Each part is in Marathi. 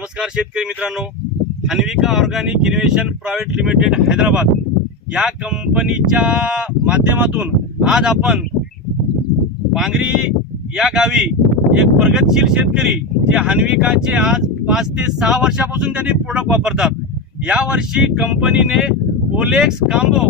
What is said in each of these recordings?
नमस्कार शेतकरी मित्रांनो. Hanvika organic innovation private limited Hyderabad या कंपनीच्या माध्यमातून आज आपण पांगरी या गावी एक प्रगतशील शेतकरी जे हनविकाचे आज पाच ते सहा वर्षापासून त्यांनी प्रोडक्ट वापरतात. यावर्षी कंपनीने ओलेक्स कांबो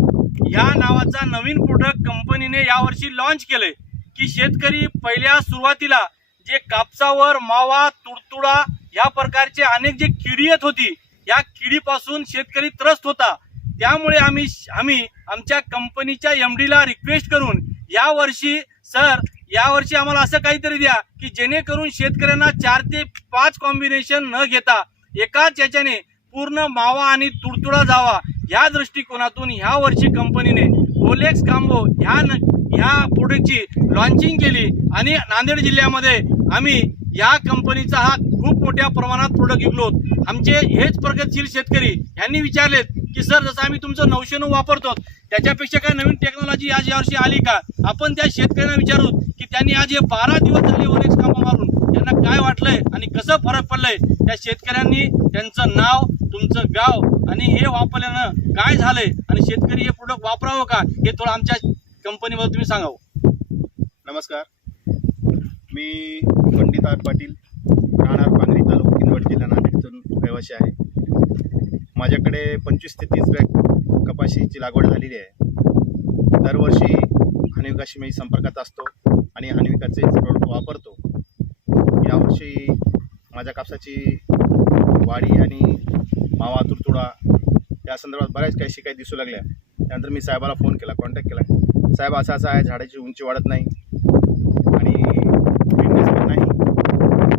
ह्या नावाचा नवीन प्रोडक्ट कंपनीने यावर्षी लॉन्च केले की शेतकरी पहिल्या सुरुवातीला जे कापसावर मावा तुडतुडा या प्रकारचे अनेक जे किडी येत होती या किडीपासून शेतकरी त्रस्त होता. त्यामुळे आम्ही आम्ही आमच्या कंपनीच्या एम डीला रिक्वेस्ट करून यावर्षी सर यावर्षी आम्हाला असं काहीतरी द्या की जेणेकरून शेतकऱ्यांना चार ते पाच कॉम्बिनेशन न घेता एकाच याच्याने पूर्ण मावा आणि तुडतुडा जावा या दृष्टिकोनातून ह्या वर्षी कंपनीने ओलेक्स कांबो ह्या न ह्या प्रोडक्टची लॉन्चिंग केली आणि नांदेड जिल्ह्यामध्ये आम्ही या कंपनीचा हा खूप मोठ्या प्रमाणात प्रोडक्ट विकलो आमचे हेच प्रगतशील शेतकरी यांनी विचारलेत की सर जसं आम्ही तुमचं नऊशे नऊ वापरतो त्याच्यापेक्षा काय नवीन टेक्नॉलॉजी आज यावर्षी आली का? आपण त्या शेतकऱ्यांना विचारू की त्यांनी आज हे बारा दिवस झाले ओलेक्स काम मारून. त्यांना काय वाटलंय आणि कसं फरक पडलंय? त्या शेतकऱ्यांनी त्यांचं नाव तुमचं गाव आणि हे वापरल्यानं काय झालंय आणि शेतकरी हे प्रोडक्ट वापरावं का हे थोडं आमच्या कंपनीमध्ये तुम्ही सांगावं. नमस्कार. मी पंडित आर पाटील राहणार पांगरी तालुका किनवट जिल्हा नांदेडतून रहिवासी आहे. माझ्याकडे पंचवीस ते तीस बॅग कपाशीची लागवड झालेली आहे. दरवर्षी हनिविकाशी मी संपर्कात असतो आणि हनिविकाचे प्रोडक्ट वापरतो. यावर्षी माझ्या कापसाची वाढी आणि मावा तुडतुडा या संदर्भात बऱ्याच काही शिकाय दिसू लागल्या. त्यानंतर मी साहेबाला फोन केला कॉन्टॅक्ट केला. साहेब असा असं आहे झाडाची उंची वाढत नाही आणि फिटनेस पण नाही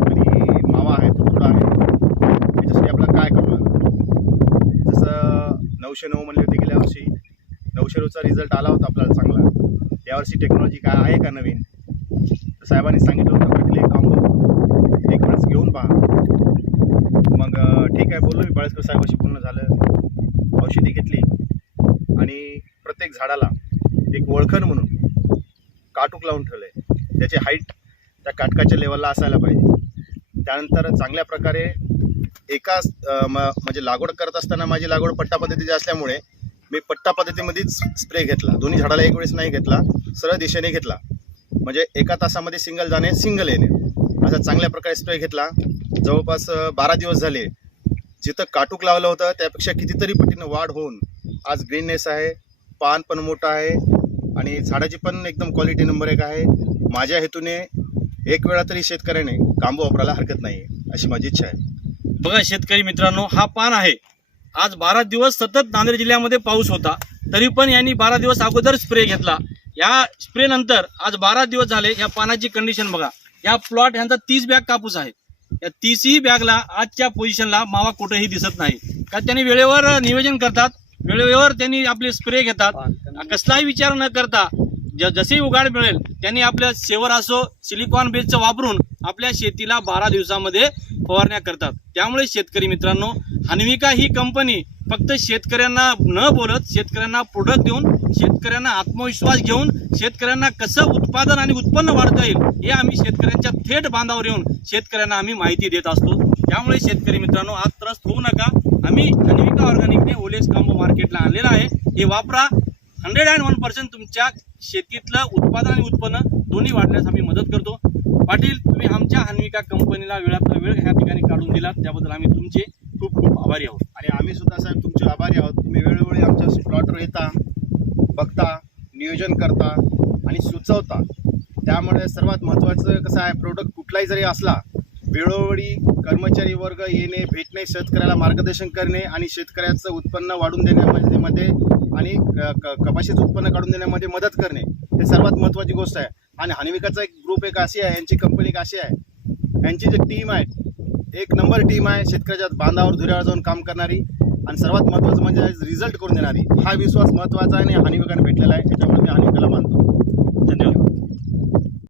आणि मावा आहे तुडतुडा आहे त्याच्यासाठी आपल्याला काय करावं लागेल जसं नऊशे नऊ म्हणले होते गेल्या वर्षी. नऊशे नऊचा रिझल्ट आला होता आपल्याला चांगला. यावर्षी टेक्नॉलॉजी काय आहे का नवीन? तर साहेबांनी सांगितलं होतं पाटील एक काम एक वेळेस घेऊन पहा. मग ठीक आहे बोललो मी. बाळेसकर साहेबाशी पूर्ण झालं. औषधी घेतली. आणि प्रत्येक झाडाला एक ओळखण म्हणून काटूक लावून ठेवलं आहे त्याची हाईट त्या काटकाच्या लेवलला असायला पाहिजे. त्यानंतर चांगल्या प्रकारे एका म- म्हणजे लागवड करत असताना माझी लागवड पट्टा पद्धतीची असल्यामुळे मी पट्टा पद्धतीमध्येच स्प्रे घेतला. दोन्ही झाडाला एक वेळेस नाही घेतला सरळ दिशेने घेतला. म्हणजे एका तासामध्ये सिंगल जाणे सिंगल येणे. असा चांगल्या प्रकारे स्प्रे घेतला. जवळपास बारा दिवस झाले. जिथं काटूक लावलं होतं त्यापेक्षा कितीतरी पटीनं वाढ होऊन आज ग्रीननेस आहे पान पण मोठं आहे आणि झाडाची पण एकदम क्वालिटी नंबर एक आहे. माझ्या हेतूने एक वेळा तरी शेतकऱ्याने कांबू वापरायला हरकत नाही अशी माझी इच्छा आहे. बघा शेतकरी मित्रांनो हा पान आहे. आज बारा दिवस सतत नांदेड जिल्ह्यामध्ये पाऊस होता. तरी पण यांनी बारा दिवस अगोदर स्प्रे घेतला. या स्प्रे नंतर आज बारा दिवस झाले या पानाची कंडिशन बघा. या प्लॉट यांचा तीस बॅग कापूस आहे. या तीसही बॅगला आजच्या पोझिशनला मावा कुठेही दिसत नाही. का त्यांनी वेळेवर नियोजन करतात वेळेवर त्यांनी आपले स्प्रे घेतात. कसलाही विचार न करता जसे उघाड मिळेल त्यांनी आपल्या सेवर असो सिलिकॉन बेसचं वापरून आपल्या शेतीला बारा दिवसामध्ये फवारण्या करतात. त्यामुळे शेतकरी मित्रांनो हनविका ही कंपनी फक्त शेतकऱ्यांना न बोलत शेतकऱ्यांना प्रोडक्ट देऊन शेतकऱ्यांना आत्मविश्वास घेऊन शेतकऱ्यांना कसं उत्पादन आणि उत्पन्न वाढता येईल हे आम्ही शेतकऱ्यांच्या थेट बांधावर येऊन शेतकऱ्यांना आम्ही माहिती देत असतो. त्यामुळे शेतकरी मित्रांनो आज त्रस्त होऊ नका. आम्ही हनविका ऑर्गॅनिकने ओलेस कांबो मार्केटला आणलेला आहे. हे वापरा. हंड्रेड अँड वन पर्सेंट तुमच्या शेतीतलं उत्पादन आणि उत्पन्न दोन्ही वाढण्यास आम्ही मदत करतो. पाटील तुम्ही आमच्या हन्विका कंपनीला वेळातला वेळ ह्या ठिकाणी काढून दिलात. त्याबद्दल आम्ही तुमचे खूप खूप आभारी आहोत. आणि आम्ही सुद्धा साहेब तुमचे आभारी आहोत. तुम्ही वेळोवेळी आमच्या प्लॉटवर येता बघता नियोजन करता आणि सुचवता. त्यामुळे सर्वात महत्त्वाचं कसं आहे प्रोडक्ट कुठलाही जरी असला वेळोवेळी कर्मचारी वर्ग येणे भेटणे शेतकऱ्याला मार्गदर्शन करणे आणि शेतकऱ्याचं उत्पन्न वाढून देण्यामध्ये मध्ये आणि क- क- कपाशीचं उत्पन्न काढून देण्यामध्ये मदत करणे हे सर्वात महत्त्वाची गोष्ट आहे. आणि हनविकाचा एक ग्रुप एक अशी आहे यांची कंपनी एक अशी आहे. यांची जी टीम आहे एक नंबर टीम आहे शेतकऱ्याच्या बांधावर धुऱ्यावर जाऊन काम करणारी आणि सर्वात महत्त्वाचं म्हणजे रिझल्ट करून देणारी. हा विश्वास महत्त्वाचा आहे आणि हनिविकाने भेटलेला आहे त्याच्यामुळे मी हनिविकाला मानतो. धन्यवाद.